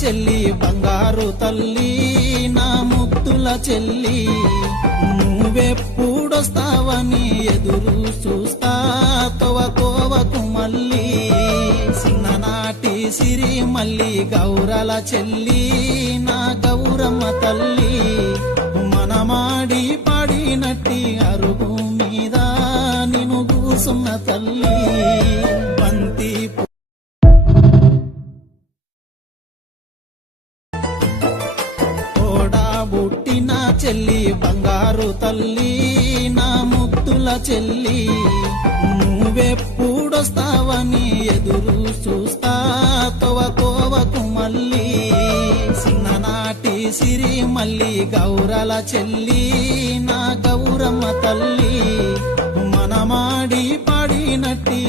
చెల్లి బంగారు తల్లి నా ముద్దుల చెల్లి నువ్వెప్పుడొస్తావని ఎదురు చూస్తా తోవకు మళ్ళీ చిన్ననాటి సిరి మళ్ళీ గౌరల చెల్లి నా గౌరమ్మ తల్లి మనమాడి పాడినట్టి అరుగు మీద నిన్ను కూసున్న తల్లి బంతి పుట్టిన చెల్లి బంగారు తల్లి నా ముద్దుల చెల్లి నువ్వెప్పుడొస్తావని ఎదురు చూస్తా తోవకు మళ్ళీ చిన్ననాటి సిరి మళ్ళీ గౌరల చెల్లి నా గౌరమ్మ తల్లి మనమాడి పాడినట్టి